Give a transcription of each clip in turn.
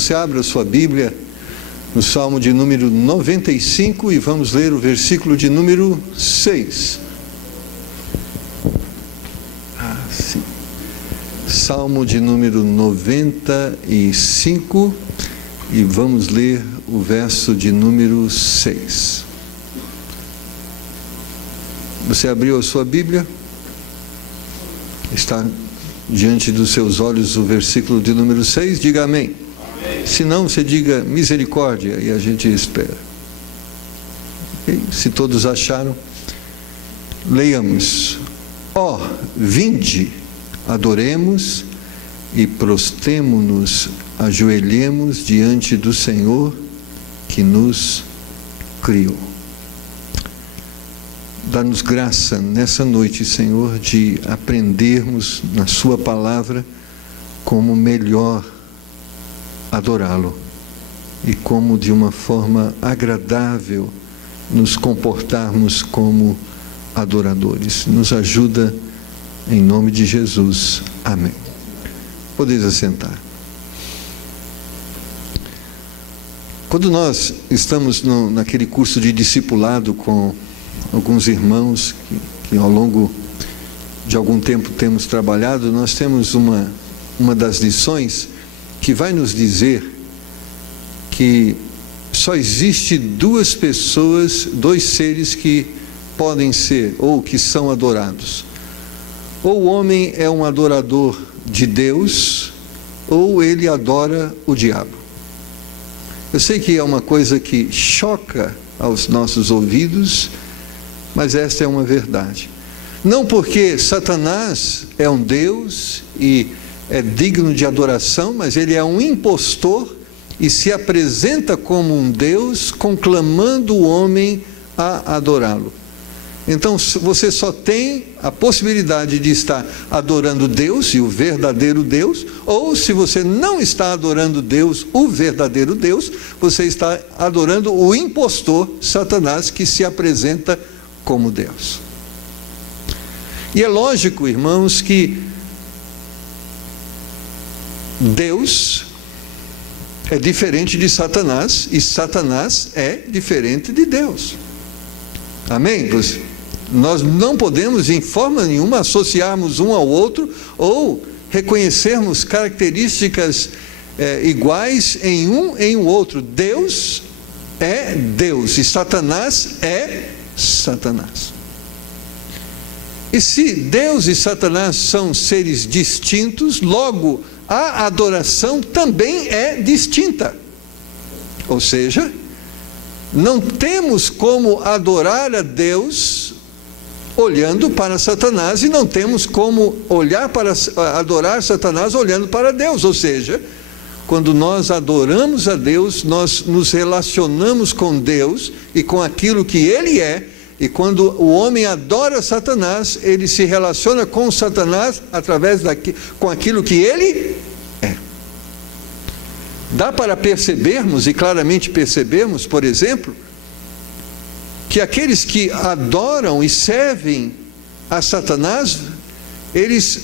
Você abre a sua Bíblia no Salmo de número 95 e vamos ler o versículo de número 6. Sim. Salmo de número 95 e vamos ler o verso de número 6. Você abriu a sua Bíblia? Está diante dos seus olhos o versículo de número 6? Diga amém. Se não, você diga misericórdia e a gente espera. Okay? Se todos acharam, leiamos. Ó, vinde, adoremos e prostemo-nos, ajoelhemos diante do Senhor que nos criou. Dá-nos graça nessa noite, Senhor, de aprendermos na sua palavra como melhor adorá-lo e como de uma forma agradável nos comportarmos como adoradores. Nos ajuda em nome de Jesus. Amém. Podeis assentar. Quando nós estamos naquele curso de discipulado com alguns irmãos que ao longo de algum tempo temos trabalhado, nós temos uma das lições que vai nos dizer que só existe duas pessoas, dois seres que podem ser ou que são adorados. Ou o homem é um adorador de Deus, ou ele adora o diabo. Eu sei que é uma coisa que choca aos nossos ouvidos, mas esta é uma verdade. Não porque Satanás é um Deus e é digno de adoração, mas ele é um impostor e se apresenta como um Deus, conclamando o homem a adorá-lo. Então você só tem a possibilidade de estar adorando Deus e o verdadeiro Deus, ou se você não está adorando Deus, o verdadeiro Deus, você está adorando o impostor Satanás que se apresenta como Deus. E é lógico, irmãos, que Deus é diferente de Satanás e Satanás é diferente de Deus. Amém? Nós não podemos em forma nenhuma associarmos um ao outro ou reconhecermos características iguais em um outro. Deus é Deus e Satanás é Satanás. E se Deus e Satanás são seres distintos, logo a adoração também é distinta. Ou seja, não temos como adorar a Deus olhando para Satanás e não temos como adorar Satanás olhando para Deus. Ou seja, quando nós adoramos a Deus, nós nos relacionamos com Deus e com aquilo que Ele é. E quando o homem adora Satanás, ele se relaciona com Satanás com aquilo que ele é. Dá para percebermos, e claramente percebemos, por exemplo, que aqueles que adoram e servem a Satanás, eles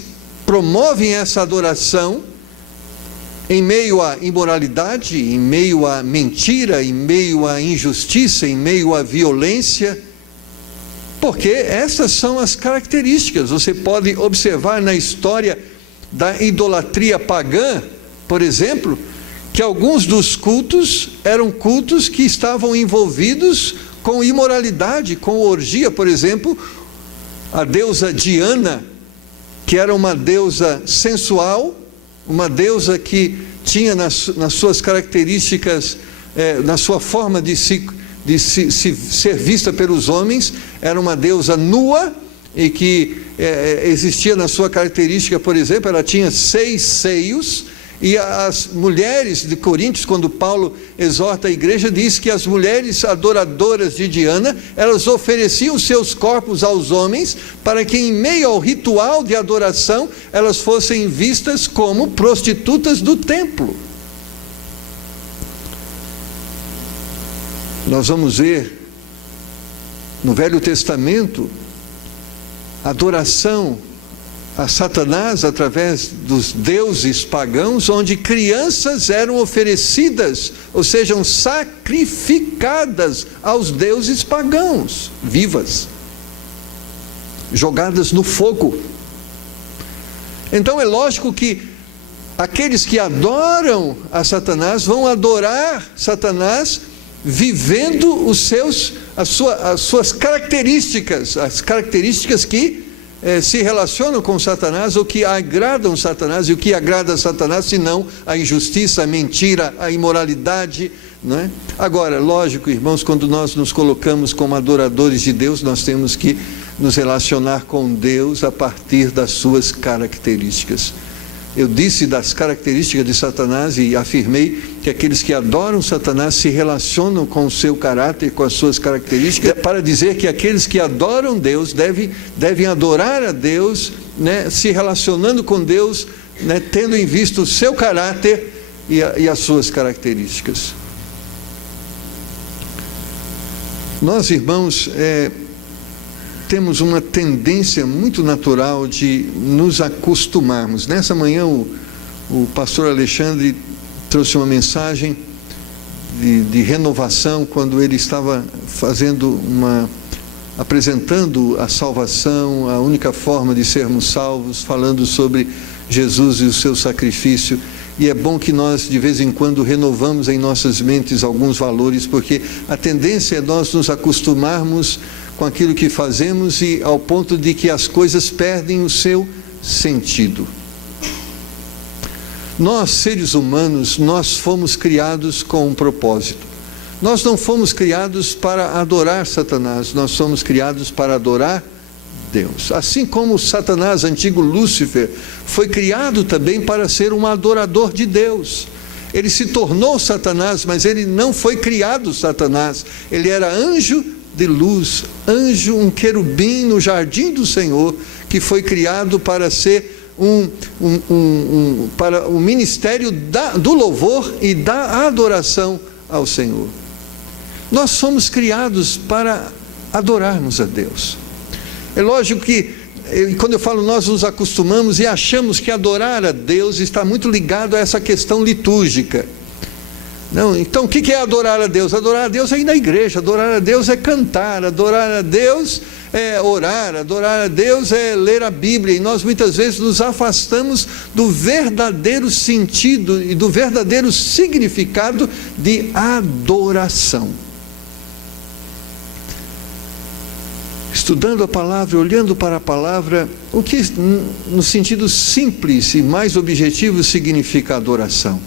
promovem essa adoração em meio à imoralidade, em meio à mentira, em meio à injustiça, em meio à violência. Porque essas são as características. Você pode observar na história da idolatria pagã, por exemplo, que alguns dos cultos eram cultos que estavam envolvidos com imoralidade, com orgia. Por exemplo, a deusa Diana, que era uma deusa sensual, uma deusa que tinha nas suas características, na sua forma de ser vista pelos homens, era uma deusa nua e que existia na sua característica, por exemplo, ela tinha 6 seios, e as mulheres de Coríntios, quando Paulo exorta a igreja, diz que as mulheres adoradoras de Diana, elas ofereciam seus corpos aos homens, para que em meio ao ritual de adoração, elas fossem vistas como prostitutas do templo. Nós vamos ver no Velho Testamento adoração a Satanás através dos deuses pagãos, onde crianças eram oferecidas, ou sejam, sacrificadas aos deuses pagãos, vivas, jogadas no fogo. Então é lógico que aqueles que adoram a Satanás vão adorar Satanás vivendo as suas características, as características que se relacionam com Satanás, ou que agradam Satanás. E o que agrada a Satanás, senão a injustiça, a mentira, a imoralidade, não é? Agora, lógico, irmãos, quando nós nos colocamos como adoradores de Deus, nós temos que nos relacionar com Deus a partir das suas características. Eu disse das características de Satanás e afirmei que aqueles que adoram Satanás se relacionam com o seu caráter, com as suas características, para dizer que aqueles que adoram Deus devem adorar a Deus, né, se relacionando com Deus, né, tendo em vista o seu caráter e as suas características. Nós, irmãos, temos uma tendência muito natural de nos acostumarmos. Nessa manhã o pastor Alexandre trouxe uma mensagem de renovação, quando ele estava apresentando a salvação, a única forma de sermos salvos, falando sobre Jesus e o seu sacrifício. E é bom que nós de vez em quando renovamos em nossas mentes alguns valores, porque a tendência é nós nos acostumarmos com aquilo que fazemos, e ao ponto de que as coisas perdem o seu sentido. Nós, seres humanos, nós fomos criados com um propósito. Nós não fomos criados para adorar Satanás, nós somos criados para adorar Deus. Assim como Satanás, antigo Lúcifer, foi criado também para ser um adorador de Deus. Ele se tornou Satanás, mas ele não foi criado Satanás. Ele era anjo de luz, anjo, um querubim no jardim do Senhor, que foi criado para ser para o ministério do louvor e da adoração ao Senhor. Nós somos criados para adorarmos a Deus. É lógico que, quando eu falo nós nos acostumamos e achamos que adorar a Deus está muito ligado a essa questão litúrgica. Não, então o que é adorar a Deus? Adorar a Deus é ir na igreja, adorar a Deus é cantar, adorar a Deus é orar, adorar a Deus é ler a Bíblia. E nós muitas vezes nos afastamos do verdadeiro sentido e do verdadeiro significado de adoração. Estudando a palavra, olhando para a palavra, o que no sentido simples e mais objetivo significa adoração?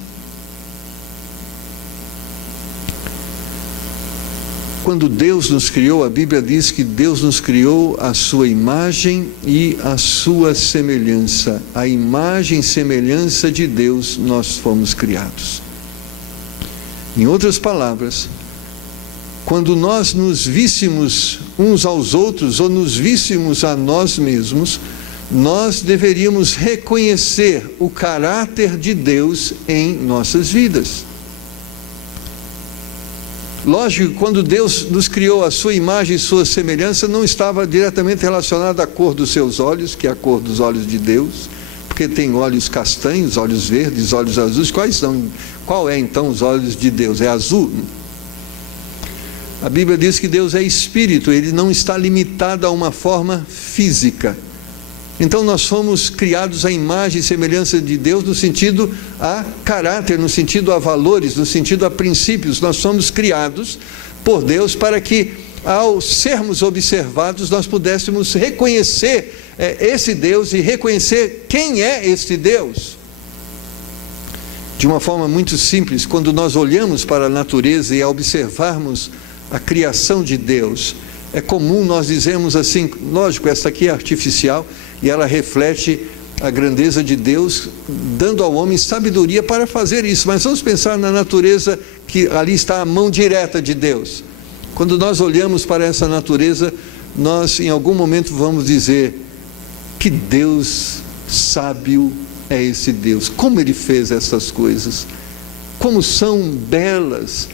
Quando Deus nos criou, a Bíblia diz que Deus nos criou à sua imagem e à sua semelhança. A imagem e semelhança de Deus nós fomos criados. Em outras palavras, quando nós nos víssemos uns aos outros, ou nos víssemos a nós mesmos, nós deveríamos reconhecer o caráter de Deus em nossas vidas. Lógico, quando Deus nos criou à sua imagem e sua semelhança, não estava diretamente relacionado à cor dos seus olhos, que é a cor dos olhos de Deus, porque tem olhos castanhos, olhos verdes, olhos azuis. Qual é então os olhos de Deus? É azul? A Bíblia diz que Deus é espírito, ele não está limitado a uma forma física. Então nós fomos criados à imagem e semelhança de Deus no sentido a caráter, no sentido a valores, no sentido a princípios. Nós somos criados por Deus para que, ao sermos observados, nós pudéssemos reconhecer esse Deus e reconhecer quem é este Deus. De uma forma muito simples, quando nós olhamos para a natureza e observarmos a criação de Deus, é comum nós dizermos assim, lógico, esta aqui é artificial e ela reflete a grandeza de Deus, dando ao homem sabedoria para fazer isso. Mas vamos pensar na natureza, que ali está a mão direta de Deus. Quando nós olhamos para essa natureza, nós em algum momento vamos dizer: que Deus sábio é esse Deus, como Ele fez essas coisas, como são belas,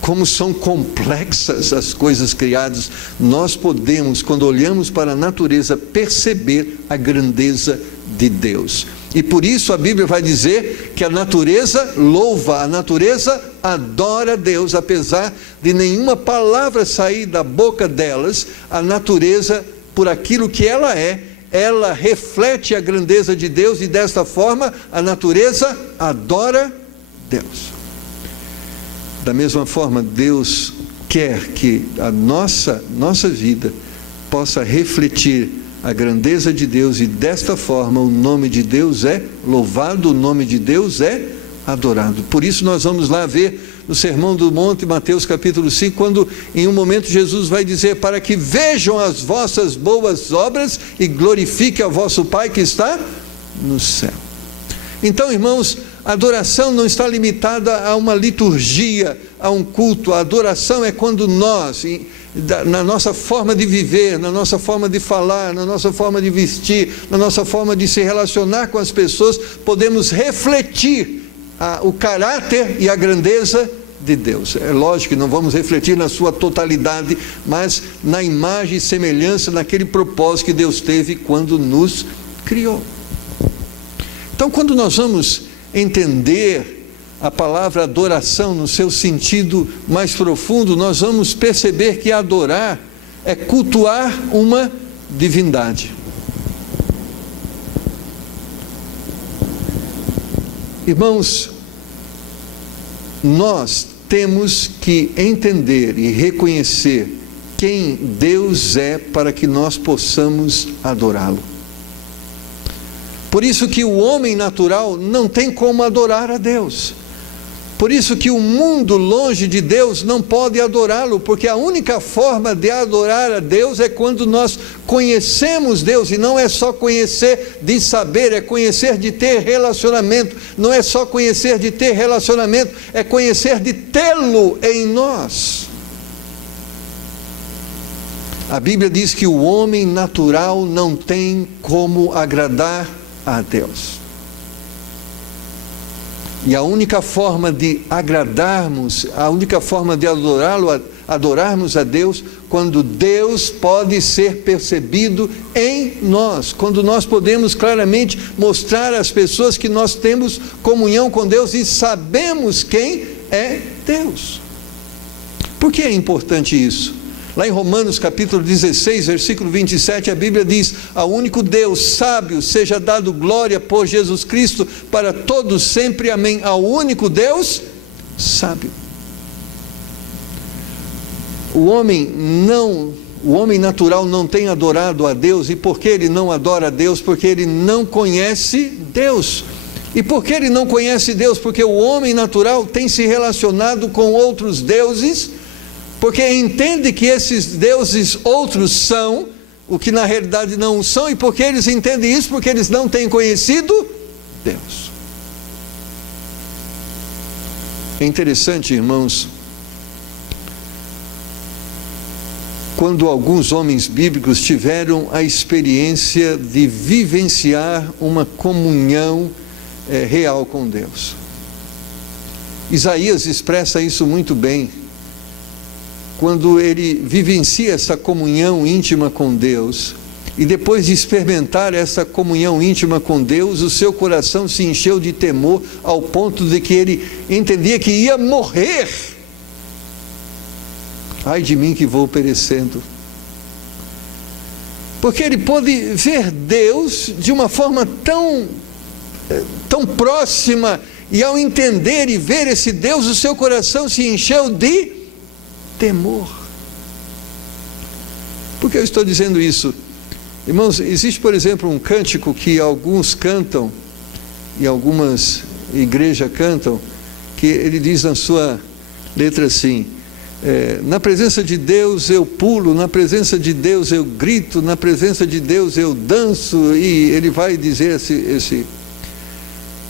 como são complexas as coisas criadas. Nós podemos, quando olhamos para a natureza, perceber a grandeza de Deus. E por isso a Bíblia vai dizer que a natureza louva, a natureza adora a Deus, apesar de nenhuma palavra sair da boca delas. A natureza, por aquilo que ela é, ela reflete a grandeza de Deus, e desta forma a natureza adora Deus. Da mesma forma, Deus quer que a nossa vida possa refletir a grandeza de Deus, e desta forma o nome de Deus é louvado, o nome de Deus é adorado. Por isso nós vamos lá ver no Sermão do Monte, Mateus capítulo 5, quando em um momento Jesus vai dizer: para que vejam as vossas boas obras e glorifiquem ao vosso Pai que está no céu. Então, irmãos, a adoração não está limitada a uma liturgia, a um culto. A adoração é quando nós, na nossa forma de viver, na nossa forma de falar, na nossa forma de vestir, na nossa forma de se relacionar com as pessoas, podemos refletir o caráter e a grandeza de Deus. É lógico que não vamos refletir na sua totalidade, mas na imagem e semelhança, naquele propósito que Deus teve quando nos criou. Então, quando nós vamos entender a palavra adoração no seu sentido mais profundo, nós vamos perceber que adorar é cultuar uma divindade. Irmãos, nós temos que entender e reconhecer quem Deus é para que nós possamos adorá-lo. Por isso que o homem natural não tem como adorar a Deus. Por isso que o mundo longe de Deus não pode adorá-lo, porque a única forma de adorar a Deus é quando nós conhecemos Deus, e não é só conhecer de saber, é conhecer de ter relacionamento. Não é só conhecer de ter relacionamento, é conhecer de tê-lo em nós. A Bíblia diz que o homem natural não tem como agradar a Deus. E a única forma de agradarmos, a única forma de adorarmos a Deus, quando Deus pode ser percebido em nós, quando nós podemos claramente mostrar às pessoas que nós temos comunhão com Deus e sabemos quem é Deus. Por que é importante isso? Lá em Romanos capítulo 16, versículo 27, a Bíblia diz: ao único Deus sábio seja dado glória por Jesus Cristo para todos sempre, amém. Ao único Deus sábio. O homem natural não tem adorado a Deus. E por que ele não adora a Deus? Porque ele não conhece Deus. E por que ele não conhece Deus? Porque o homem natural tem se relacionado com outros deuses, porque entende que esses deuses outros são o que na realidade não são. E porque eles entendem isso? Porque eles não têm conhecido Deus. É interessante, irmãos, quando alguns homens bíblicos tiveram a experiência de vivenciar uma comunhão real com Deus. Isaías expressa isso muito bem, quando ele vivencia essa comunhão íntima com Deus, e depois de experimentar essa comunhão íntima com Deus, o seu coração se encheu de temor, ao ponto de que ele entendia que ia morrer. Ai de mim que vou perecendo. Porque ele pôde ver Deus de uma forma tão próxima, e ao entender e ver esse Deus, o seu coração se encheu de temor. Por que eu estou dizendo isso? Irmãos, existe, por exemplo, um cântico que alguns cantam, e algumas igrejas cantam, que ele diz na sua letra assim: na presença de Deus eu pulo, na presença de Deus eu grito, na presença de Deus eu danço. E ele vai dizer esse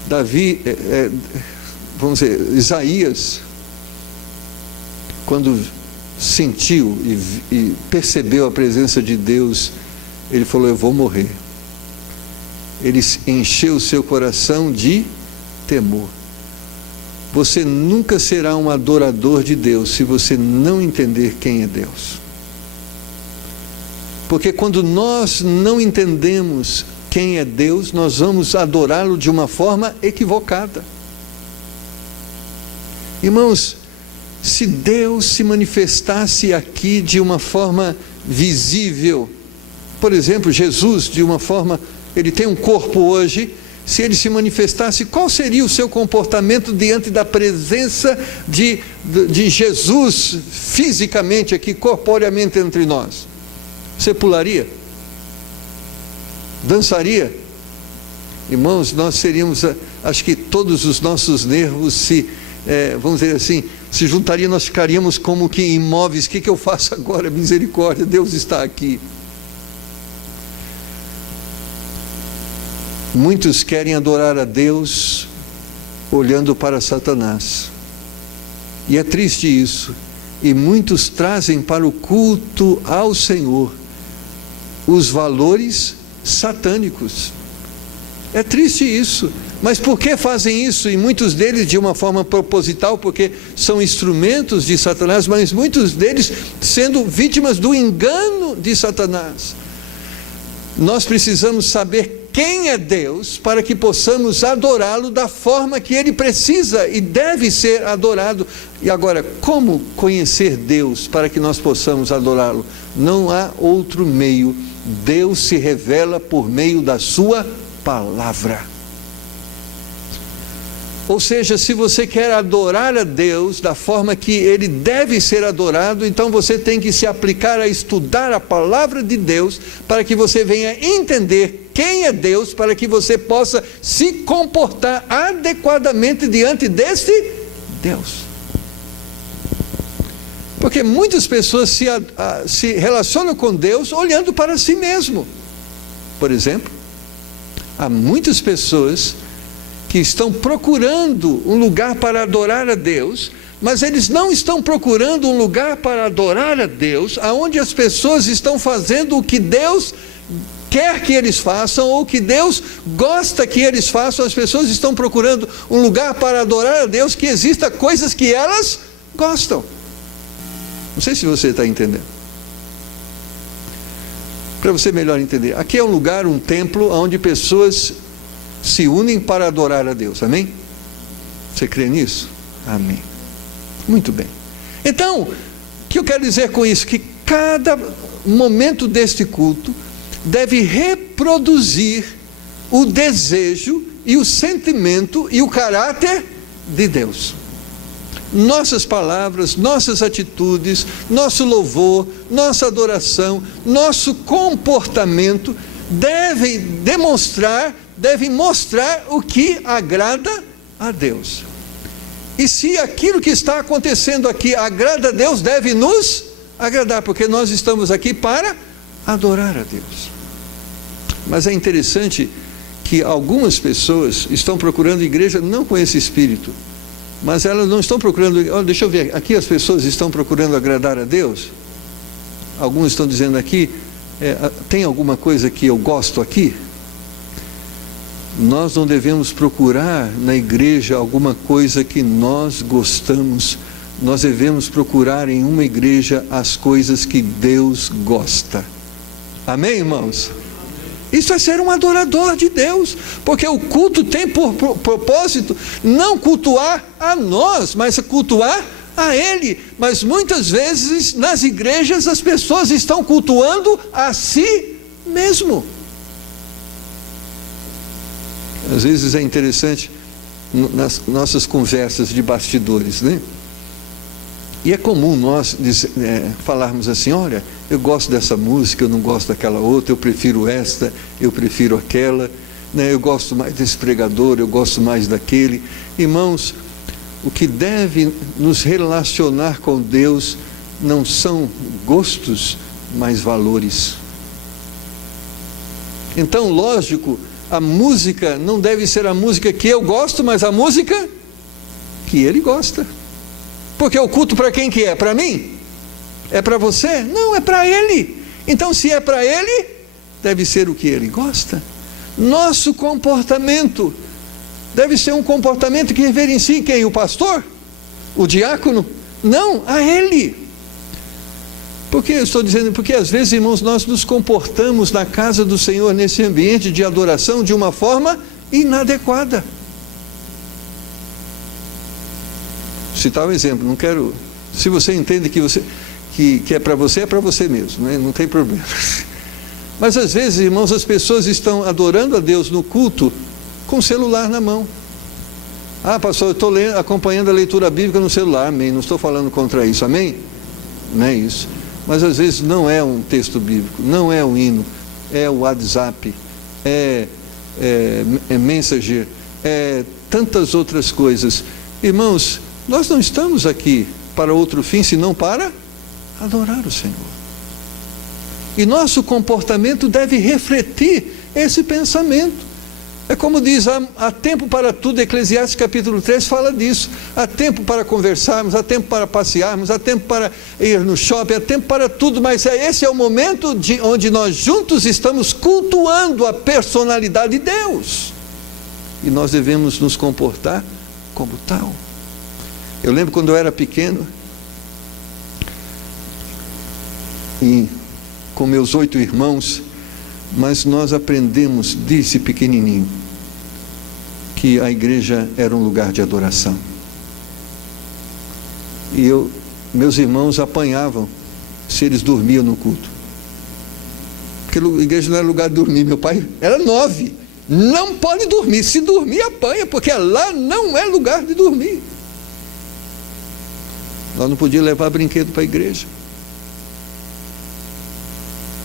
Davi, vamos dizer, Isaías, quando sentiu e percebeu a presença de Deus, ele falou: eu vou morrer. Ele encheu o seu coração de temor. Você nunca será um adorador de Deus se você não entender quem é Deus. Porque quando nós não entendemos quem é Deus, nós vamos adorá-lo de uma forma equivocada. Irmãos, se Deus se manifestasse aqui de uma forma visível, por exemplo, Jesus, de uma forma, ele tem um corpo hoje, se ele se manifestasse, qual seria o seu comportamento diante da presença de Jesus fisicamente aqui, corporeamente entre nós? Você pularia? Dançaria? Irmãos, nós seríamos, acho que todos os nossos nervos vamos dizer assim, se juntariam, nós ficaríamos como que imóveis. O que eu faço agora? Misericórdia, Deus está aqui. Muitos querem adorar a Deus olhando para Satanás, e é triste isso, e muitos trazem para o culto ao Senhor os valores satânicos. É triste isso, mas por que fazem isso? E muitos deles de uma forma proposital, porque são instrumentos de Satanás, mas muitos deles sendo vítimas do engano de Satanás. Nós precisamos saber quem é Deus, para que possamos adorá-lo da forma que ele precisa e deve ser adorado. E agora, como conhecer Deus para que nós possamos adorá-lo? Não há outro meio. Deus se revela por meio da sua palavra. Ou seja, se você quer adorar a Deus da forma que ele deve ser adorado, então você tem que se aplicar a estudar a palavra de Deus, para que você venha entender quem é Deus, para que você possa se comportar adequadamente diante deste Deus. Porque muitas pessoas se relacionam com Deus olhando para si mesmo. Por exemplo, há muitas pessoas que estão procurando um lugar para adorar a Deus, mas eles não estão procurando um lugar para adorar a Deus aonde as pessoas estão fazendo o que Deus quer que eles façam, ou que Deus gosta que eles façam. As pessoas estão procurando um lugar para adorar a Deus que exista coisas que elas gostam. Não sei se você está entendendo. Para você melhor entender, aqui é um lugar, um templo, onde pessoas se unem para adorar a Deus, amém? Você crê nisso? Amém. Muito bem. Então, o que eu quero dizer com isso? Que cada momento deste culto deve reproduzir o desejo e o sentimento e o caráter de Deus. Nossas palavras, nossas atitudes, nosso louvor, nossa adoração, nosso comportamento devem mostrar o que agrada a Deus. E se aquilo que está acontecendo aqui agrada a Deus, deve nos agradar, porque nós estamos aqui para adorar a Deus. Mas é interessante que algumas pessoas estão procurando igreja não com esse espírito, mas elas não estão procurando. Deixa eu ver, aqui as pessoas estão procurando agradar a Deus. Alguns estão dizendo aqui, tem alguma coisa que eu gosto aqui? Nós não devemos procurar na igreja alguma coisa que nós gostamos. Nós devemos procurar em uma igreja as coisas que Deus gosta. Amém, irmãos? Isso é ser um adorador de Deus, porque o culto tem por propósito não cultuar a nós, mas cultuar a Ele. Mas muitas vezes nas igrejas as pessoas estão cultuando a si mesmo. Às vezes é interessante nas nossas conversas de bastidores, né? E é comum nós falarmos assim: olha, eu gosto dessa música, eu não gosto daquela outra, eu prefiro esta, eu prefiro aquela, né? Eu gosto mais desse pregador, eu gosto mais daquele. Irmãos, o que deve nos relacionar com Deus não são gostos, mas valores. Então, lógico, a música não deve ser a música que eu gosto, mas a música que Ele gosta. Porque o culto para quem que é? Para mim? É para você? Não, é para Ele. Então, se é para Ele, deve ser o que Ele gosta. Nosso comportamento deve ser um comportamento que reverencie quem? O pastor? O diácono? Não, a Ele. Por que eu estou dizendo? Porque às vezes, irmãos, nós nos comportamos na casa do Senhor, nesse ambiente de adoração, de uma forma inadequada. Citar um exemplo, não quero... Se você entende que é para você mesmo, né? Não tem problema. Mas às vezes, irmãos, as pessoas estão adorando a Deus no culto com o celular na mão. Ah, pastor, eu estou acompanhando a leitura bíblica no celular, amém. Não estou falando contra isso, amém? Não é isso. Mas às vezes não é um texto bíblico, não é um hino, é o WhatsApp, é Messenger, é tantas outras coisas. Irmãos, nós não estamos aqui para outro fim, senão para adorar o Senhor. E nosso comportamento deve refletir esse pensamento. É como diz, há tempo para tudo, Eclesiastes capítulo 3 fala disso. Há tempo para conversarmos, há tempo para passearmos, há tempo para ir no shopping, há tempo para tudo, mas esse é o momento onde nós juntos estamos cultuando a personalidade de Deus. E nós devemos nos comportar como tal. Eu lembro quando eu era pequeno, e com meus 8 irmãos, mas nós aprendemos desde pequenininho que a igreja era um lugar de adoração. E meus irmãos apanhavam se eles dormiam no culto, porque a igreja não era lugar de dormir. Meu pai era 9, não pode dormir, se dormir apanha, porque lá não é lugar de dormir. Nós não podíamos levar brinquedo para a igreja,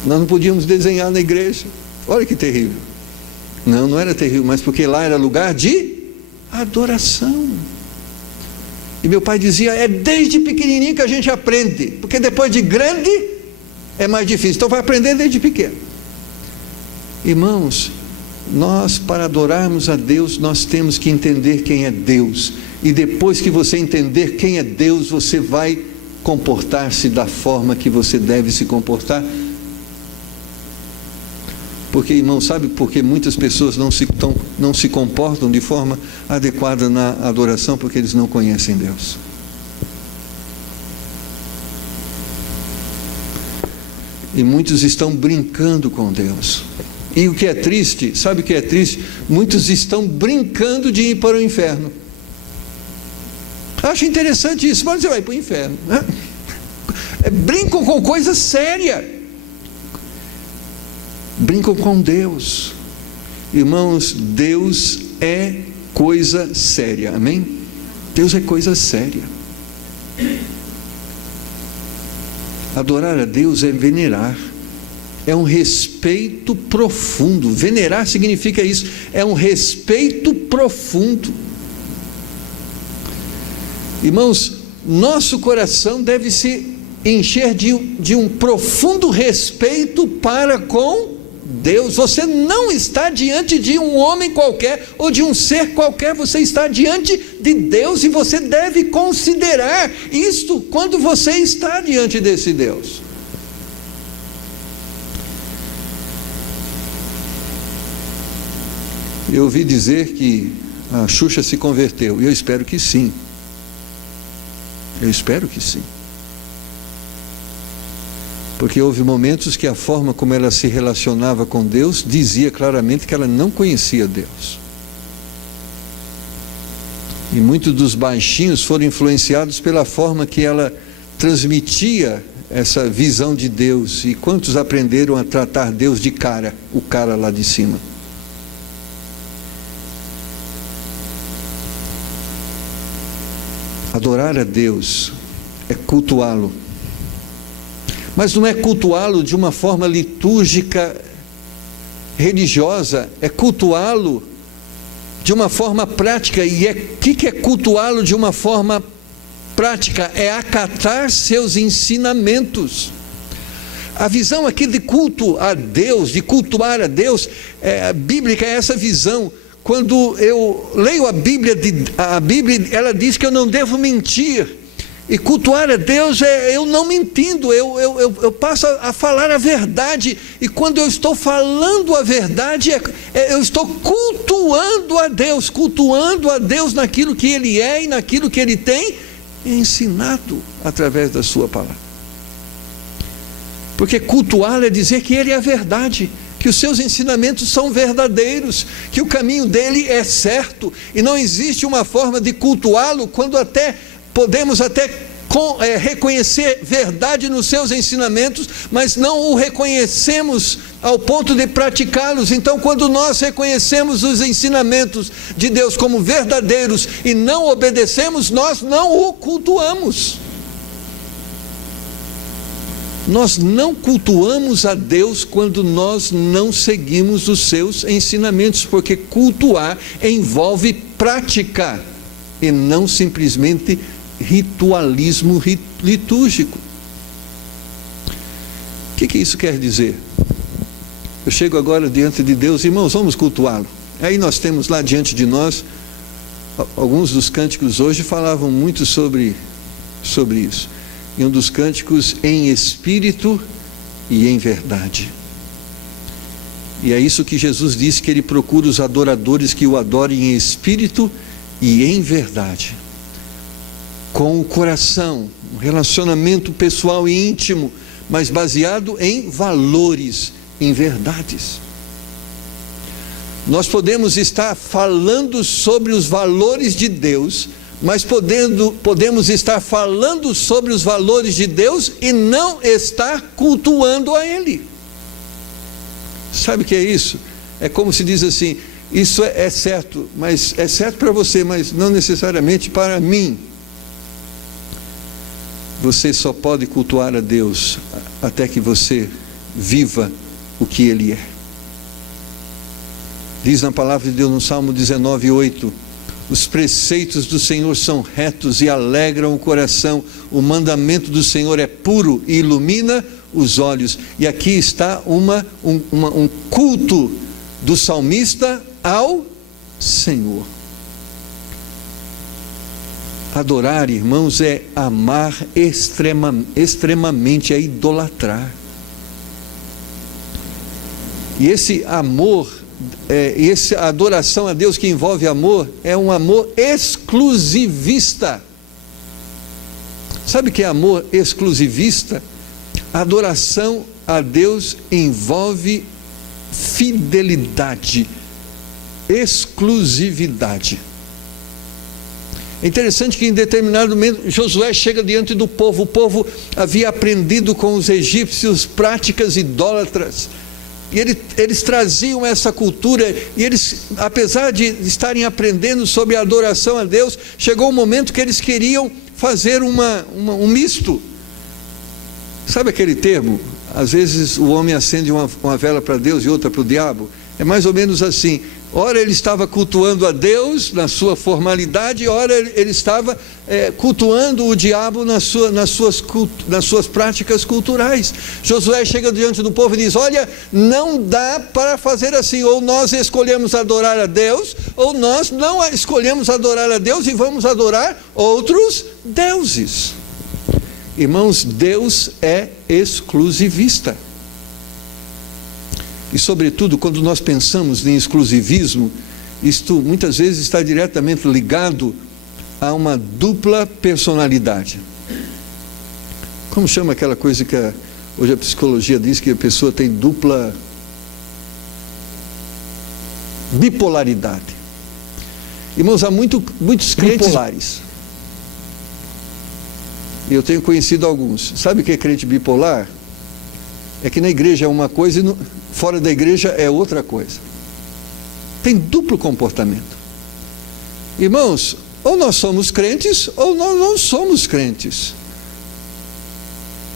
nós não podíamos desenhar na igreja. Olha que terrível. Não era terrível, mas porque lá era lugar de adoração. E meu pai dizia, é desde pequenininho que a gente aprende, porque depois de grande é mais difícil, então vai aprender desde pequeno. Irmãos, nós, para adorarmos a Deus, nós temos que entender quem é Deus, e depois que você entender quem é Deus, você vai comportar-se da forma que você deve se comportar. Porque, irmão, sabe por que muitas pessoas não se comportam de forma adequada na adoração? Porque eles não conhecem Deus. E muitos estão brincando com Deus. E o que é triste, sabe o que é triste? Muitos estão brincando de ir para o inferno. Acho interessante isso, mas você vai para o inferno, né? Brincam com coisa séria. Brincam com Deus. Irmãos, Deus é coisa séria, amém? Deus é coisa séria. Adorar a Deus é venerar, é um respeito profundo. Venerar significa isso, é um respeito profundo. Irmãos, nosso coração deve se encher de um profundo respeito para com Deus. Você não está diante de um homem qualquer ou de um ser qualquer, você está diante de Deus, e você deve considerar isto quando você está diante desse Deus. Eu ouvi dizer que a Xuxa se converteu, e eu espero que sim. Eu espero que sim. Porque houve momentos que a forma como ela se relacionava com Deus dizia claramente que ela não conhecia Deus. E muitos dos baixinhos foram influenciados pela forma que ela transmitia essa visão de Deus. E quantos aprenderam a tratar Deus de cara, o cara lá de cima? Adorar a Deus é cultuá-lo. Mas não é cultuá-lo de uma forma litúrgica, religiosa, é cultuá-lo de uma forma prática. E o que é cultuá-lo de uma forma prática? É acatar seus ensinamentos. A visão aqui de culto a Deus, de cultuar a Deus, bíblica, é essa visão. Quando eu leio a Bíblia, ela diz que eu não devo mentir. E cultuar a Deus eu não mentindo, eu passo a falar a verdade. E quando eu estou falando a verdade, eu estou cultuando a Deus naquilo que Ele é e naquilo que Ele tem ensinado através da sua palavra. Porque cultuá-lo é dizer que ele é a verdade, que os seus ensinamentos são verdadeiros, que o caminho dele é certo, e não existe uma forma de cultuá-lo quando podemos reconhecer verdade nos seus ensinamentos, mas não o reconhecemos ao ponto de praticá-los. Então, quando nós reconhecemos os ensinamentos de Deus como verdadeiros e não obedecemos, nós não o cultuamos. Nós não cultuamos a Deus quando nós não seguimos os seus ensinamentos, porque cultuar envolve praticar e não simplesmente ritualismo litúrgico. O que isso quer dizer? Eu chego agora diante de Deus, irmãos, vamos cultuá-lo. Aí nós temos lá diante de nós, alguns dos cânticos hoje falavam muito sobre isso. E um dos cânticos, em espírito e em verdade. E é isso que Jesus disse, que ele procura os adoradores que o adorem em espírito e em verdade. Com o coração, um relacionamento pessoal e íntimo, mas baseado em valores, em verdades. Nós podemos estar falando sobre os valores de Deus, mas podemos estar falando sobre os valores de Deus e não estar cultuando a Ele. Sabe o que é isso? É como se diz assim, isso é certo, mas é certo para você, mas não necessariamente para mim. Você só pode cultuar a Deus até que você viva o que Ele é. Diz na palavra de Deus no Salmo 19:8, os preceitos do Senhor são retos e alegram o coração, o mandamento do Senhor é puro e ilumina os olhos. E aqui está um culto do salmista ao Senhor. Adorar, irmãos, é amar extremamente, é idolatrar. E esse amor, essa adoração a Deus que envolve amor, é um amor exclusivista. Sabe o que é amor exclusivista? A adoração a Deus envolve fidelidade, exclusividade. É interessante que em determinado momento Josué chega diante do povo. O povo havia aprendido com os egípcios práticas idólatras. E eles traziam essa cultura, e eles, apesar de estarem aprendendo sobre a adoração a Deus, chegou um momento que eles queriam fazer um misto. Sabe aquele termo? Às vezes o homem acende uma vela para Deus e outra para o diabo. É mais ou menos assim. Ora ele estava cultuando a Deus na sua formalidade, ora ele estava cultuando o diabo nas suas práticas culturais. Josué chega diante do povo e diz: olha, não dá para fazer assim, ou nós escolhemos adorar a Deus, ou nós não escolhemos adorar a Deus e vamos adorar outros deuses. Irmãos, Deus é exclusivista. E sobretudo quando nós pensamos em exclusivismo, isto muitas vezes está diretamente ligado a uma dupla personalidade. Como chama aquela coisa que hoje a psicologia diz que a pessoa tem dupla bipolaridade. Irmãos, há muitos crentes bipolares. Eu tenho conhecido alguns. Sabe o que é crente bipolar? É que na igreja é uma coisa e fora da igreja é outra coisa. Tem duplo comportamento. Irmãos, ou nós somos crentes ou nós não somos crentes.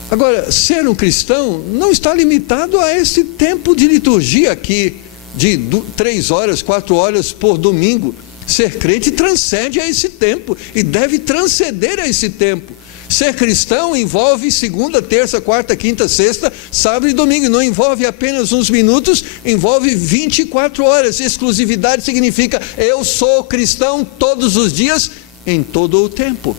Agora, ser um cristão não está limitado a esse tempo de liturgia aqui, de 3 horas, 4 horas por domingo. Ser crente transcende a esse tempo e deve transcender a esse tempo. Ser cristão envolve segunda, terça, quarta, quinta, sexta, sábado e domingo. Não envolve apenas uns minutos, envolve 24 horas. Exclusividade significa eu sou cristão todos os dias, em todo o tempo.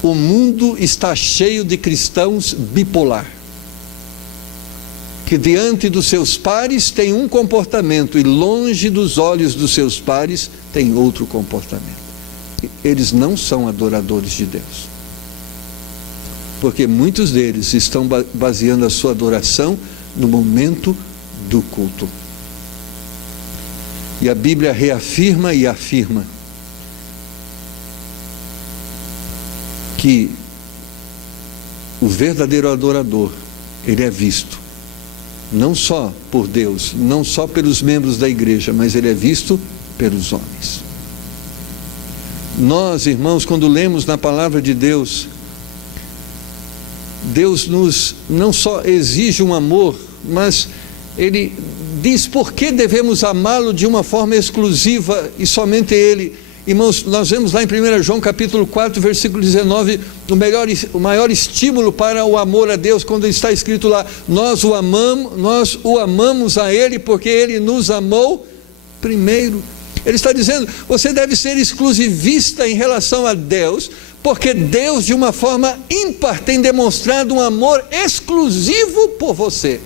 O mundo está cheio de cristãos bipolar, que diante dos seus pares tem um comportamento e longe dos olhos dos seus pares tem outro comportamento. Eles não são adoradores de Deus. Porque muitos deles estão baseando a sua adoração no momento do culto. E a Bíblia reafirma e afirma que o verdadeiro adorador, ele é visto não só por Deus, não só pelos membros da igreja, mas ele é visto pelos homens. Nós, irmãos, quando lemos na palavra de Deus, Deus nos não só exige um amor, mas Ele diz por que devemos amá-lo de uma forma exclusiva e somente Ele. Irmãos, nós vemos lá em 1 João capítulo 4, versículo 19, o maior estímulo para o amor a Deus, quando está escrito lá, nós o amamos a Ele porque Ele nos amou primeiro. Ele está dizendo, você deve ser exclusivista em relação a Deus, porque Deus de uma forma ímpar tem demonstrado um amor exclusivo por você.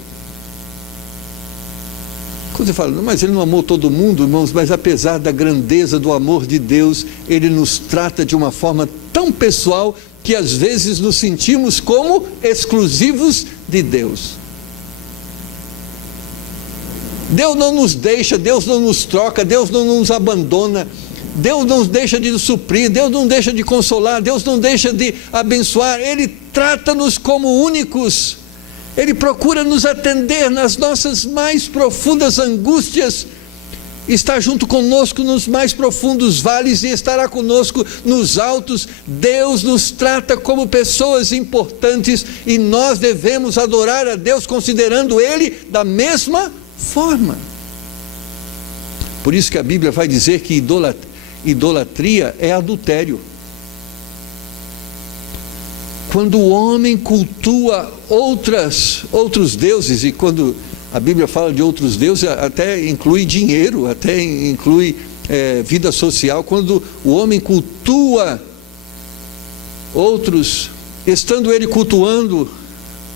Quando você fala, mas Ele não amou todo mundo, irmãos, mas apesar da grandeza do amor de Deus, Ele nos trata de uma forma tão pessoal, que às vezes nos sentimos como exclusivos de Deus. Deus não nos deixa, Deus não nos troca, Deus não nos abandona, Deus não deixa de nos suprir, Deus não deixa de consolar, Deus não deixa de abençoar, Ele trata-nos como únicos. Ele procura nos atender nas nossas mais profundas angústias, está junto conosco nos mais profundos vales e estará conosco nos altos. Deus nos trata como pessoas importantes e nós devemos adorar a Deus considerando Ele da mesma forma. Por isso que a Bíblia vai dizer que idolatria é adultério. Quando o homem cultua outros deuses, e quando a Bíblia fala de outros deuses, até inclui dinheiro, até inclui vida social. Quando o homem cultua outros, estando ele cultuando,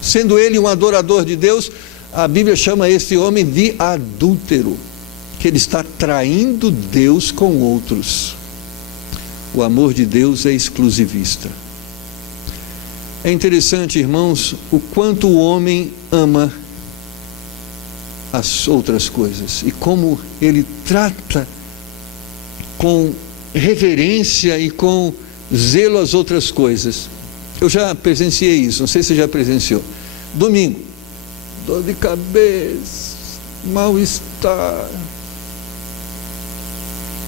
sendo ele um adorador de Deus, a Bíblia chama esse homem de adúltero, que ele está traindo Deus com outros. O amor de Deus é exclusivista. É interessante, irmãos, o quanto o homem ama as outras coisas e como ele trata com reverência e com zelo as outras coisas. Eu já presenciei isso, não sei se você já presenciou. Domingo, dor de cabeça, mal-estar.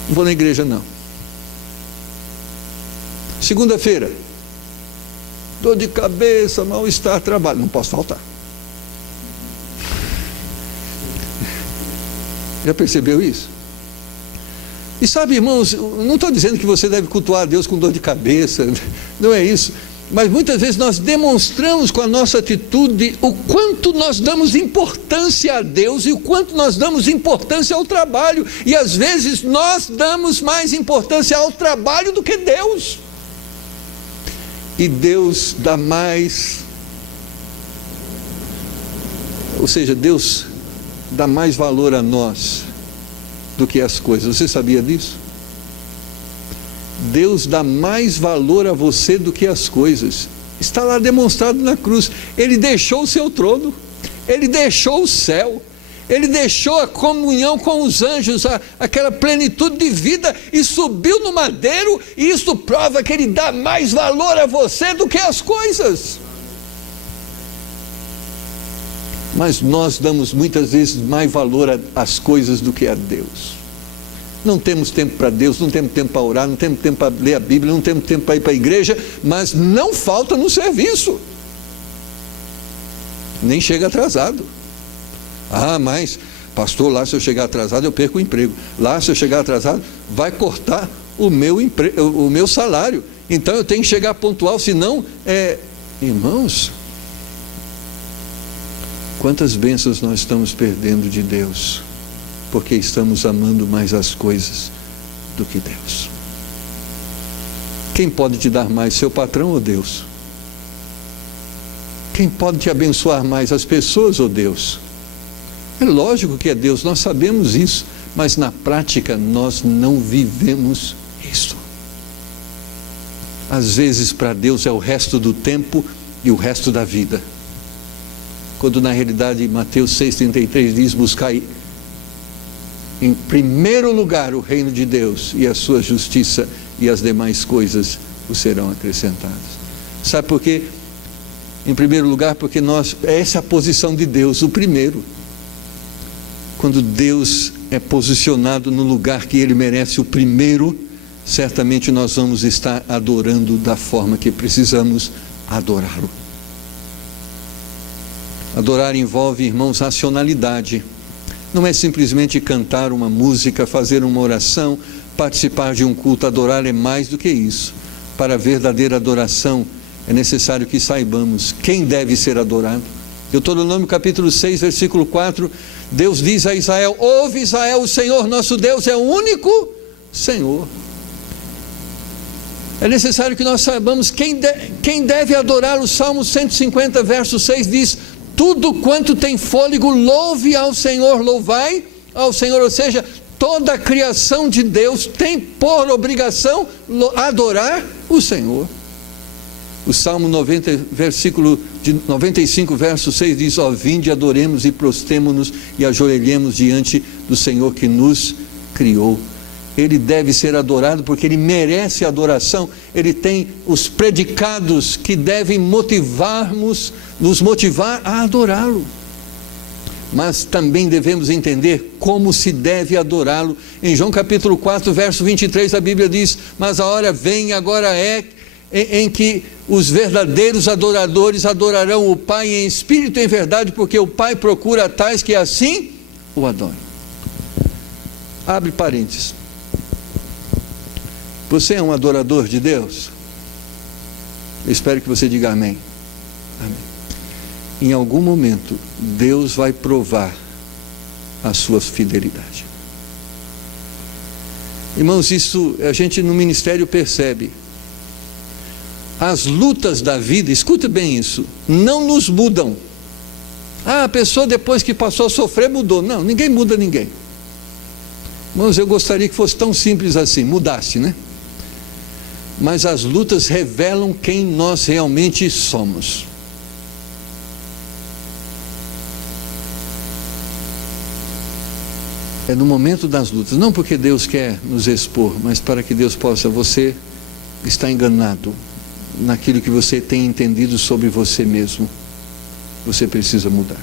Não vou na igreja não. Segunda-feira, dor de cabeça, mal-estar, trabalho, não posso faltar. Já percebeu isso? E sabe, irmãos, não estou dizendo que você deve cultuar a Deus com dor de cabeça, não é isso. Mas muitas vezes nós demonstramos com a nossa atitude o quanto nós damos importância a Deus e o quanto nós damos importância ao trabalho. E às vezes nós damos mais importância ao trabalho do que Deus. E Deus dá mais, ou seja, Deus dá mais valor a nós do que as coisas. Você sabia disso? Deus dá mais valor a você do que as coisas. Está lá demonstrado na cruz. Ele deixou o seu trono, Ele deixou o céu, Ele deixou a comunhão com os anjos, aquela plenitude de vida, e subiu no madeiro, e isso prova que Ele dá mais valor a você do que as coisas. Mas nós damos muitas vezes mais valor às coisas do que a Deus. Não temos tempo para Deus, não temos tempo para orar, não temos tempo para ler a Bíblia, não temos tempo para ir para a igreja, mas não falta no serviço. Nem chega atrasado. Ah, mas pastor, lá se eu chegar atrasado eu perco o emprego. Lá se eu chegar atrasado vai cortar o meu salário. Então eu tenho que chegar pontual, senão irmãos, quantas bênçãos nós estamos perdendo de Deus, porque estamos amando mais as coisas do que Deus. Quem pode te dar mais, seu patrão ou Deus? Quem pode te abençoar mais, as pessoas ou Deus? É lógico que é Deus, nós sabemos isso, mas na prática nós não vivemos isso. Às vezes para Deus é o resto do tempo e o resto da vida. Quando na realidade Mateus 6,33 diz: buscai em primeiro lugar o reino de Deus e a sua justiça, e as demais coisas vos serão acrescentadas. Sabe por quê? Em primeiro lugar, porque essa é a posição de Deus, o primeiro. Quando Deus é posicionado no lugar que Ele merece, o primeiro, certamente nós vamos estar adorando da forma que precisamos adorá-lo. Adorar envolve, irmãos, racionalidade. Não é simplesmente cantar uma música, fazer uma oração, participar de um culto. Adorar é mais do que isso. Para a verdadeira adoração, é necessário que saibamos quem deve ser adorado. Deuteronômio capítulo 6, versículo 4, Deus diz a Israel: ouve Israel, o Senhor nosso Deus é o único Senhor. É necessário que nós saibamos quem deve adorá-lo. O Salmo 150, verso 6 diz: tudo quanto tem fôlego, louve ao Senhor, louvai ao Senhor. Ou seja, toda a criação de Deus tem por obrigação adorar o Senhor. O Salmo 95, verso 6 diz: ó, vinde, adoremos e prostemo-nos e ajoelhemos diante do Senhor que nos criou. Ele deve ser adorado porque Ele merece adoração. Ele tem os predicados que devem nos motivar a adorá-lo. Mas também devemos entender como se deve adorá-lo. Em João capítulo 4, verso 23, a Bíblia diz: mas a hora vem, agora é, em que os verdadeiros adoradores adorarão o Pai em espírito e em verdade, porque o Pai procura tais que assim o adorem. Abre parênteses. Você é um adorador de Deus? Eu espero que você diga amém. Amém. Em algum momento, Deus vai provar a sua fidelidade. Irmãos, isso a gente no ministério percebe. As lutas da vida, escuta bem isso, não nos mudam. A pessoa depois que passou a sofrer mudou. Não, ninguém muda ninguém. Irmãos, eu gostaria que fosse tão simples assim, mudasse, né? Mas as lutas revelam quem nós realmente somos. É no momento das lutas, não porque Deus quer nos expor, mas para que Deus possa, você está enganado naquilo que você tem entendido sobre você mesmo. Você precisa mudar.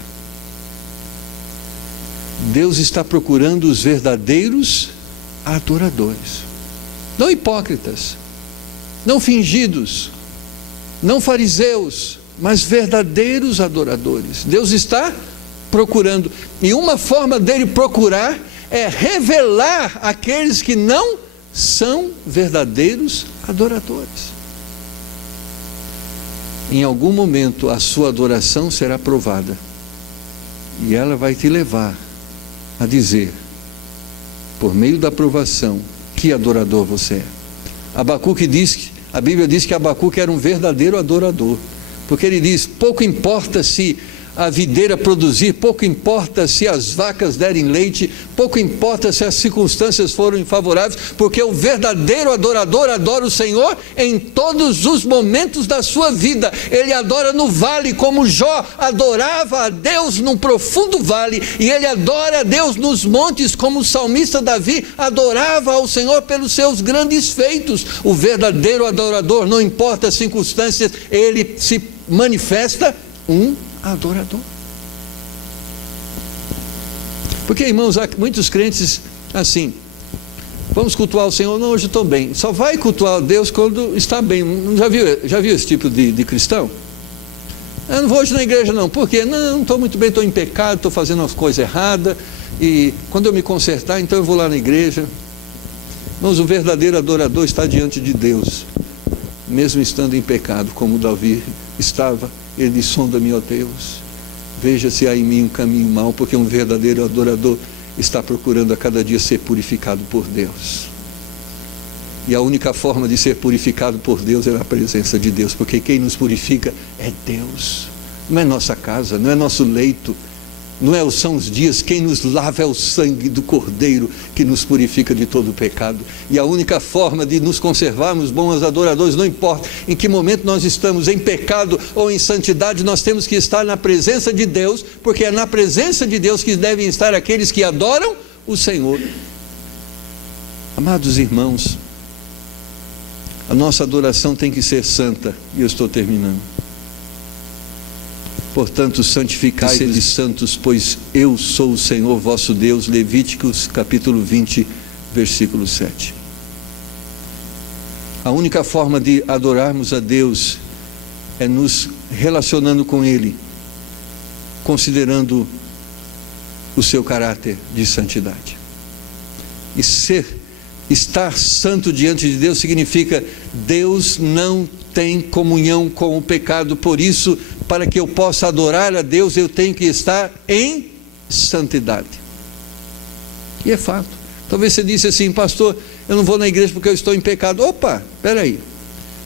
Deus está procurando os verdadeiros adoradores, não hipócritas, não fingidos, não fariseus, mas verdadeiros adoradores. Deus está procurando, e uma forma dele procurar é revelar aqueles que não são verdadeiros adoradores. Em algum momento a sua adoração será provada, e ela vai te levar a dizer, por meio da provação, que adorador você é. A Bíblia diz que Abacuque era um verdadeiro adorador, porque ele diz: pouco importa se a videira produzir, pouco importa se as vacas derem leite, pouco importa se as circunstâncias foram favoráveis, porque o verdadeiro adorador adora o Senhor em todos os momentos da sua vida. Ele adora no vale, como Jó adorava a Deus num profundo vale, e ele adora a Deus nos montes, como o salmista Davi adorava ao Senhor pelos seus grandes feitos. O verdadeiro adorador, não importa as circunstâncias, ele se manifesta um adorador. Porque, irmãos, há muitos crentes assim: vamos cultuar o Senhor, não, hoje estou bem. Só vai cultuar a Deus quando está bem. Já viu esse tipo de cristão? Eu não vou hoje na igreja não. Por quê? Não estou muito bem, estou em pecado, estou fazendo as coisas erradas, e quando eu me consertar, então eu vou lá na igreja. Irmãos, o verdadeiro adorador está diante de Deus, mesmo estando em pecado, como Davi estava. Ele diz: sonda-me, ó Deus, veja se há em mim um caminho mau, porque um verdadeiro adorador está procurando a cada dia ser purificado por Deus. E a única forma de ser purificado por Deus é na presença de Deus, porque quem nos purifica é Deus. Não é nossa casa, não é nosso leito, Não são os dias, quem nos lava é o sangue do Cordeiro, que nos purifica de todo o pecado. E a única forma de nos conservarmos bons adoradores, não importa em que momento nós estamos, em pecado ou em santidade, nós temos que estar na presença de Deus, porque é na presença de Deus que devem estar aqueles que adoram o Senhor. Amados irmãos, a nossa adoração tem que ser santa, e eu estou terminando. Portanto, santificai-vos e sede santos, pois eu sou o Senhor vosso Deus. Levíticos capítulo 20, versículo 7. A única forma de adorarmos a Deus é nos relacionando com Ele, considerando o seu caráter de santidade. E estar santo diante de Deus significa: Deus não tem comunhão com o pecado, por isso, para que eu possa adorar a Deus, eu tenho que estar em santidade. E é fato. Talvez você disse assim: pastor, eu não vou na igreja porque eu estou em pecado. Opa, espera aí.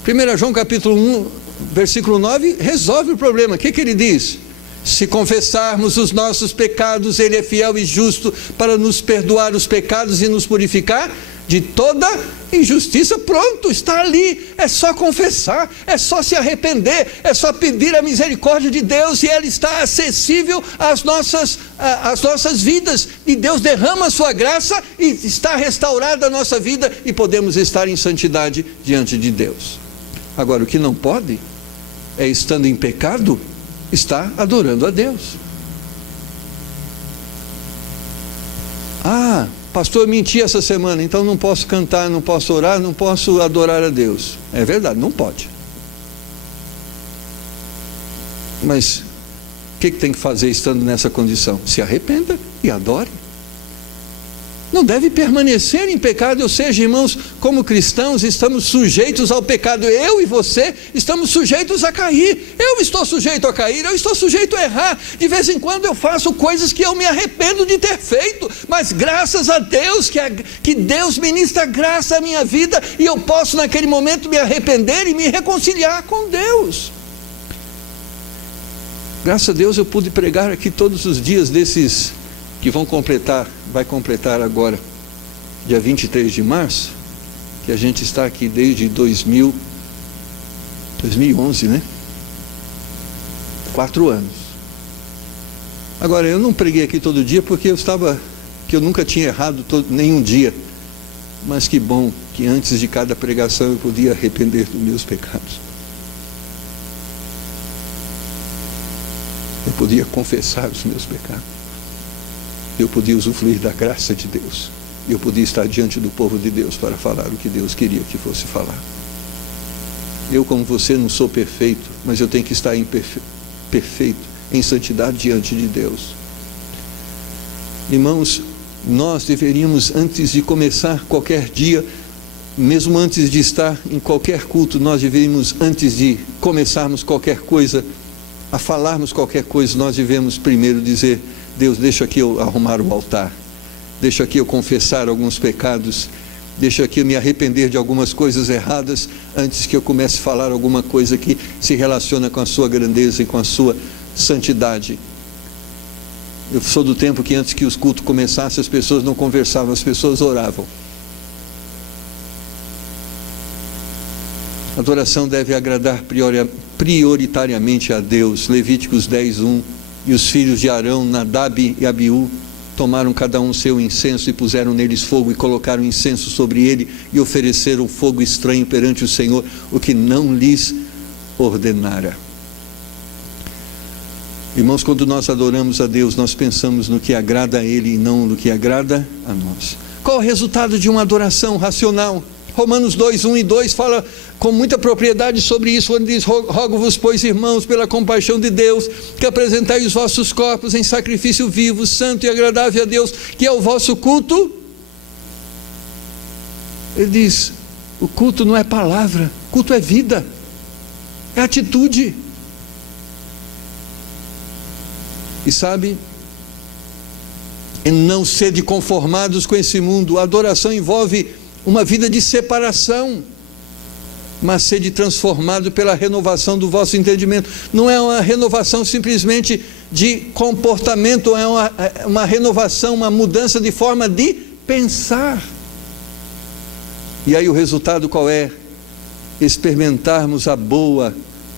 1 João capítulo 1, versículo 9, resolve o problema. O que ele diz? Se confessarmos os nossos pecados, Ele é fiel e justo para nos perdoar os pecados e nos purificar de toda injustiça. Pronto, está ali. É só confessar, é só se arrepender, é só pedir a misericórdia de Deus, e ela está acessível às nossas vidas, e Deus derrama a sua graça e está restaurada a nossa vida, e podemos estar em santidade diante de Deus. Agora, o que não pode é, estando em pecado, estar adorando a Deus. Ah, pastor, eu menti essa semana, então não posso cantar, não posso orar, não posso adorar a Deus. É verdade, não pode. Mas o que tem que fazer estando nessa condição? Se arrependa e adore. Não deve permanecer em pecado. Ou seja, irmãos, como cristãos estamos sujeitos ao pecado. Eu e você estamos sujeitos a cair. Eu estou sujeito a cair, eu estou sujeito a errar. De vez em quando eu faço coisas que eu me arrependo de ter feito, mas graças a Deus, que Deus ministra graça à minha vida, e eu posso naquele momento me arrepender e me reconciliar com Deus. Graças a Deus eu pude pregar aqui todos os dias desses que vai completar agora, dia 23 de março, que a gente está aqui desde 2011, né? 4 anos. Agora, eu não preguei aqui todo dia porque eu nunca tinha errado nenhum dia, mas que bom que antes de cada pregação eu podia arrepender dos meus pecados. Eu podia confessar os meus pecados. Eu podia usufruir da graça de Deus. Eu podia estar diante do povo de Deus para falar o que Deus queria que fosse falar. Eu, como você, não sou perfeito, mas eu tenho que estar perfeito, em santidade diante de Deus. Irmãos, nós deveríamos, antes de começar qualquer dia, mesmo antes de estar em qualquer culto, nós deveríamos, antes de começarmos qualquer coisa, a falarmos qualquer coisa, nós devemos primeiro dizer: Deus, deixa aqui eu arrumar o altar, deixa aqui eu confessar alguns pecados, deixa aqui eu me arrepender de algumas coisas erradas, antes que eu comece a falar alguma coisa que se relaciona com a sua grandeza e com a sua santidade. Eu sou do tempo que antes que os cultos começassem, as pessoas não conversavam, as pessoas oravam. A adoração deve agradar prioritariamente a Deus. Levíticos 10:1. E os filhos de Arão, Nadab e Abiú, tomaram cada um seu incenso e puseram neles fogo, e colocaram incenso sobre ele, e ofereceram fogo estranho perante o Senhor, o que não lhes ordenara. Irmãos, quando nós adoramos a Deus, nós pensamos no que agrada a Ele e não no que agrada a nós. Qual o resultado de uma adoração racional? Romanos 2:1 e 2 fala com muita propriedade sobre isso, onde diz: rogo-vos, pois, irmãos, pela compaixão de Deus, que apresentai os vossos corpos em sacrifício vivo, santo e agradável a Deus, que é o vosso culto. Ele diz: o culto não é palavra, culto é vida, é atitude. E sabe, em não sede conformados com esse mundo. A adoração envolve uma vida de separação, mas sede transformado pela renovação do vosso entendimento. Não é uma renovação simplesmente de comportamento, é uma renovação, uma mudança de forma de pensar. E aí o resultado qual é? Experimentarmos a boa,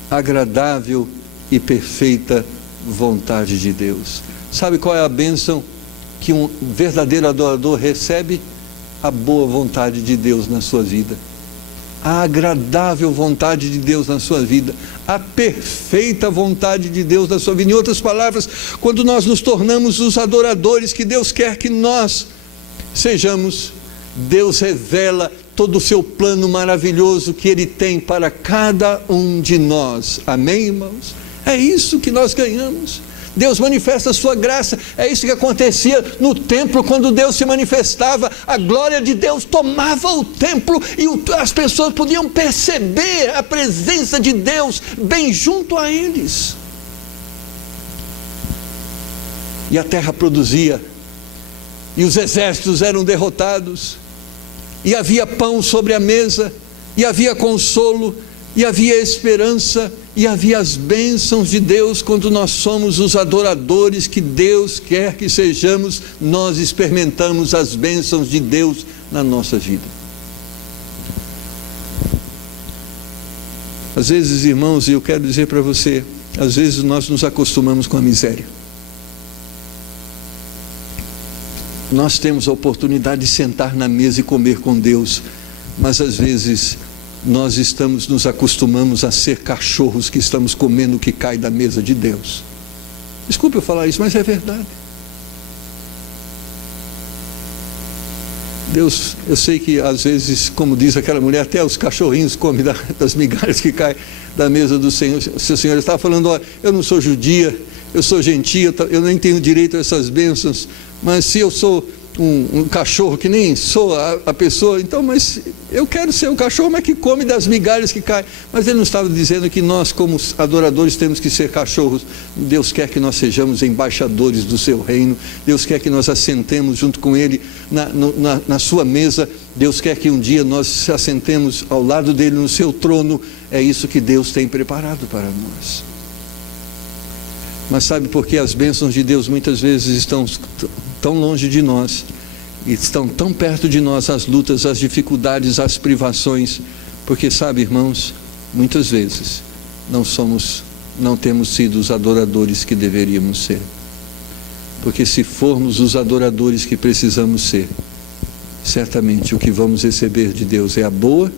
agradável e perfeita vontade de Deus. Sabe qual é a bênção que um verdadeiro adorador recebe? A boa vontade de Deus na sua vida, a agradável vontade de Deus na sua vida, a perfeita vontade de Deus na sua vida. Em outras palavras, quando nós nos tornamos os adoradores que Deus quer que nós sejamos, Deus revela todo o seu plano maravilhoso que Ele tem para cada um de nós. Amém, irmãos? É isso que nós ganhamos. Deus manifesta a sua graça. É isso que acontecia no templo, quando Deus se manifestava, a glória de Deus tomava o templo e as pessoas podiam perceber a presença de Deus bem junto a eles. E a terra produzia, e os exércitos eram derrotados, e havia pão sobre a mesa, e havia consolo, e havia esperança, e havia as bênçãos de Deus. Quando nós somos os adoradores que Deus quer que sejamos, nós experimentamos as bênçãos de Deus na nossa vida. Às vezes, irmãos, eu quero dizer para você, às vezes nós nos acostumamos com a miséria. Nós temos a oportunidade de sentar na mesa e comer com Deus, mas às vezes nós nos acostumamos a ser cachorros que estamos comendo o que cai da mesa de Deus. Desculpe eu falar isso, mas é verdade. Deus, eu sei que às vezes, como diz aquela mulher, até os cachorrinhos comem das migalhas que caem da mesa do Senhor. Se o Senhor estava falando, olha, eu não sou judia, eu sou gentia, eu nem tenho direito a essas bênçãos, mas se eu sou um cachorro que nem sou a pessoa, então, mas eu quero ser um cachorro, mas que come das migalhas que caem. Mas ele não estava dizendo que nós, como adoradores, temos que ser cachorros. Deus quer que nós sejamos embaixadores do seu reino. Deus quer que nós assentemos junto com Ele na sua mesa. Deus quer que um dia nós assentemos ao lado dele no seu trono. É isso que Deus tem preparado para nós. Mas sabe por que as bênçãos de Deus muitas vezes estão tão longe de nós, e estão tão perto de nós as lutas, as dificuldades, as privações? Porque sabe, irmãos, muitas vezes não temos sido os adoradores que deveríamos ser. Porque se formos os adoradores que precisamos ser, certamente o que vamos receber de Deus é a boa,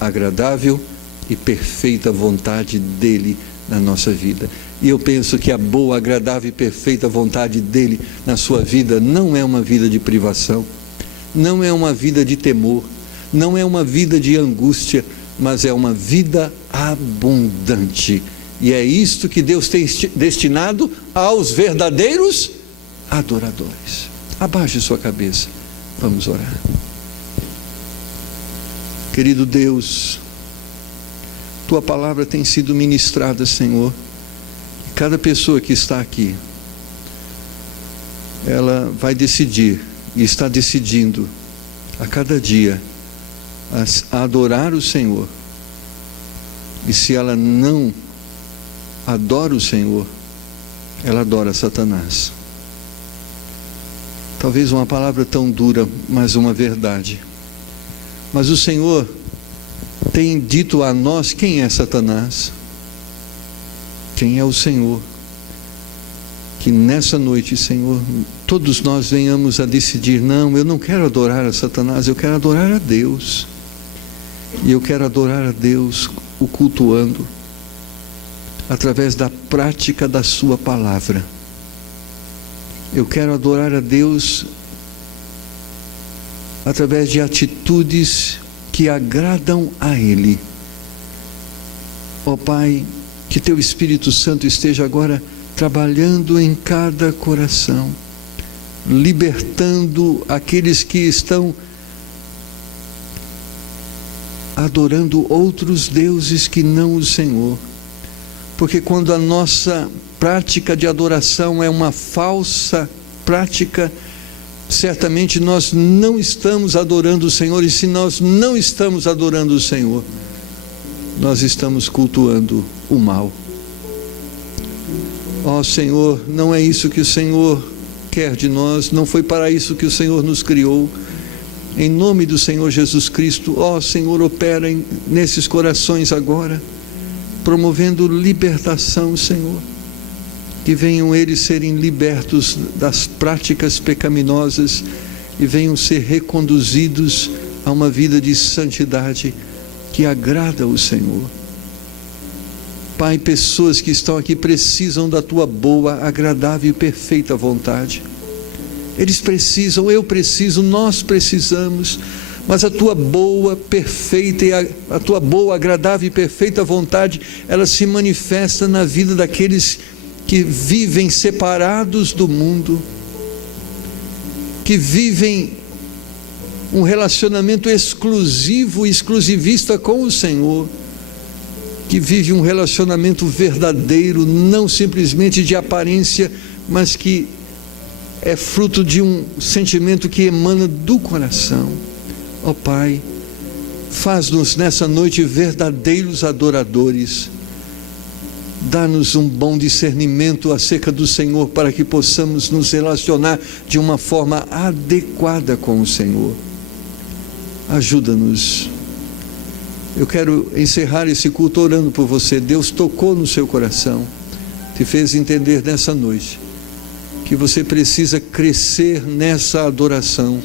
agradável e perfeita vontade dEle na nossa vida. E eu penso que a boa, agradável e perfeita vontade dEle na sua vida não é uma vida de privação, não é uma vida de temor, não é uma vida de angústia, mas é uma vida abundante. E é isto que Deus tem destinado aos verdadeiros adoradores. Abaixe sua cabeça, vamos orar. Querido Deus, Tua palavra tem sido ministrada, Senhor. Cada pessoa que está aqui, ela vai decidir, e está decidindo a cada dia, a adorar o Senhor. E se ela não adora o Senhor, ela adora Satanás. Talvez uma palavra tão dura, mas uma verdade. Mas o Senhor tem dito a nós quem é Satanás, quem é o Senhor. Que nessa noite, Senhor, todos nós venhamos a decidir: não, eu não quero adorar a Satanás, eu quero adorar a Deus. E eu quero adorar a Deus o cultuando através da prática da sua palavra. Eu quero adorar a Deus através de atitudes que agradam a Ele. Ó Pai, que Teu Espírito Santo esteja agora trabalhando em cada coração, libertando aqueles que estão adorando outros deuses que não o Senhor. Porque quando a nossa prática de adoração é uma falsa prática, certamente nós não estamos adorando o Senhor. E se nós não estamos adorando o Senhor, nós estamos cultuando o mal. Ó Senhor, não é isso que o Senhor quer de nós, não foi para isso que o Senhor nos criou. Em nome do Senhor Jesus Cristo, ó Senhor, opera nesses corações agora, promovendo libertação, Senhor. Que venham eles serem libertos das práticas pecaminosas e venham ser reconduzidos a uma vida de santidade que agrada ao Senhor. Pai, pessoas que estão aqui precisam da Tua boa, agradável e perfeita vontade. Eles precisam, eu preciso, nós precisamos, mas a Tua boa, perfeita e a Tua boa, agradável e perfeita vontade, ela se manifesta na vida daqueles que vivem separados do mundo, que vivem um relacionamento exclusivo, exclusivista com o Senhor, que vive um relacionamento verdadeiro, não simplesmente de aparência, mas que é fruto de um sentimento que emana do coração. Ó Pai, faz-nos nessa noite verdadeiros adoradores. Dá-nos um bom discernimento acerca do Senhor, para que possamos nos relacionar de uma forma adequada com o Senhor. Ajuda-nos. Eu quero encerrar esse culto orando por você. Deus tocou no seu coração, te fez entender nessa noite que você precisa crescer nessa adoração.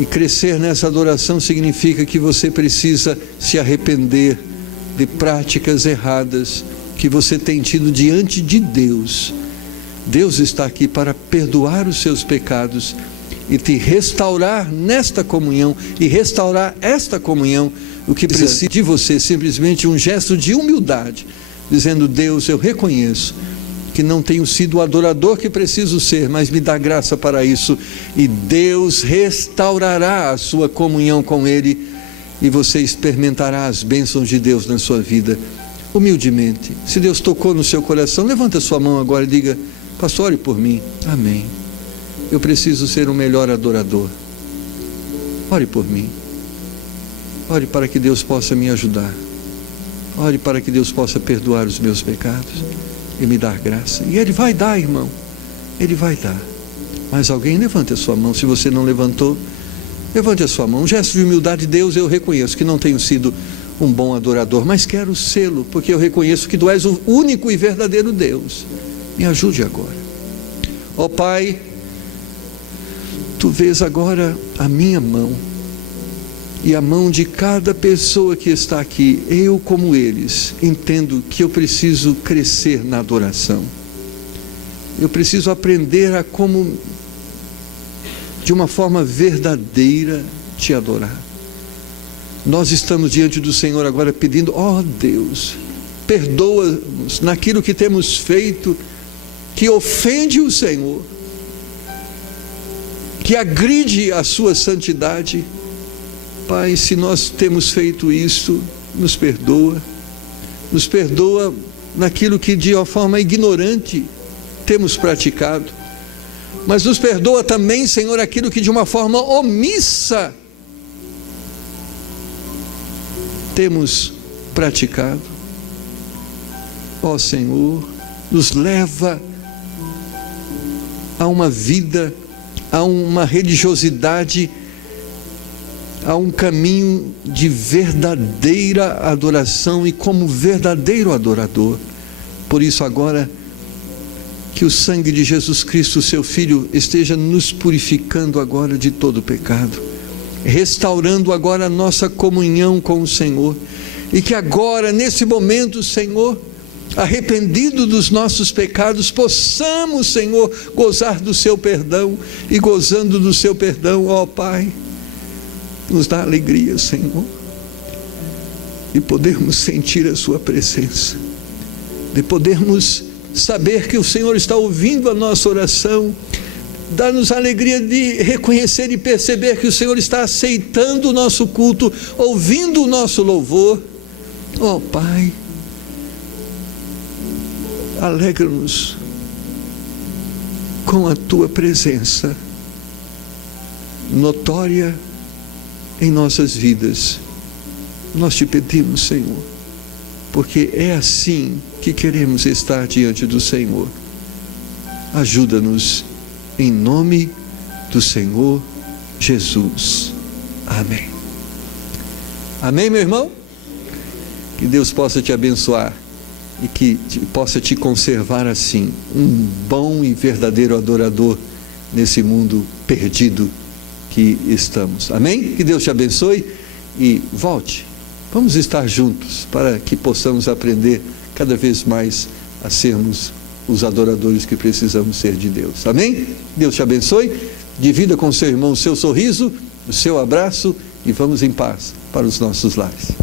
E crescer nessa adoração significa que você precisa se arrepender de práticas erradas que você tem tido diante de Deus. Deus está aqui para perdoar os seus pecados e te restaurar nesta comunhão e restaurar esta comunhão. O que precisa de você é simplesmente um gesto de humildade, dizendo: Deus, eu reconheço que não tenho sido o adorador que preciso ser, mas me dá graça para isso, e Deus restaurará a sua comunhão com Ele, e você experimentará as bênçãos de Deus na sua vida. Humildemente, se Deus tocou no seu coração, levanta sua mão agora e diga: pastor, ore por mim. Amém. Eu preciso ser um melhor adorador. Ore por mim. Ore para que Deus possa me ajudar. Ore para que Deus possa perdoar os meus pecados e me dar graça. E Ele vai dar, irmão. Ele vai dar. Mas alguém levante a sua mão. Se você não levantou, levante a sua mão. Um gesto de humildade. Deus, eu reconheço que não tenho sido um bom adorador, mas quero sê-lo, porque eu reconheço que Tu és o único e verdadeiro Deus. Me ajude agora. Ó Pai, Tu vês agora a minha mão e a mão de cada pessoa que está aqui. Eu, como eles, entendo que eu preciso crescer na adoração. Eu preciso aprender a como, de uma forma verdadeira, Te adorar. Nós estamos diante do Senhor agora pedindo: ó Deus, perdoa-nos naquilo que temos feito que ofende o Senhor, que agride a Sua santidade. Pai, se nós temos feito isso, nos perdoa naquilo que de uma forma ignorante temos praticado, mas nos perdoa também, Senhor, aquilo que de uma forma omissa temos praticado. Ó Senhor, nos leva a uma vida, a uma religiosidade, a um caminho de verdadeira adoração e como verdadeiro adorador. Por isso agora, que o sangue de Jesus Cristo, Seu Filho, esteja nos purificando agora de todo pecado, restaurando agora a nossa comunhão com o Senhor, e que agora, nesse momento, Senhor, arrependido dos nossos pecados, possamos, Senhor, gozar do Seu perdão, e gozando do Seu perdão, ó Pai, nos dá alegria, Senhor, de podermos sentir a Sua presença, de podermos saber que o Senhor está ouvindo a nossa oração. Dá-nos a alegria de reconhecer e perceber que o Senhor está aceitando o nosso culto, ouvindo o nosso louvor. Ó Pai, alegra-nos com a Tua presença notória em nossas vidas. Nós Te pedimos, Senhor, porque é assim que queremos estar diante do Senhor. Ajuda-nos em nome do Senhor Jesus. Amém. Amém, meu irmão? Que Deus possa te abençoar e que possa te conservar assim, um bom e verdadeiro adorador nesse mundo perdido que estamos. Amém? Que Deus te abençoe e volte. Vamos estar juntos para que possamos aprender cada vez mais a sermos os adoradores que precisamos ser de Deus. Amém? Deus te abençoe. Divida com seu irmão o seu sorriso, o seu abraço e vamos em paz para os nossos lares.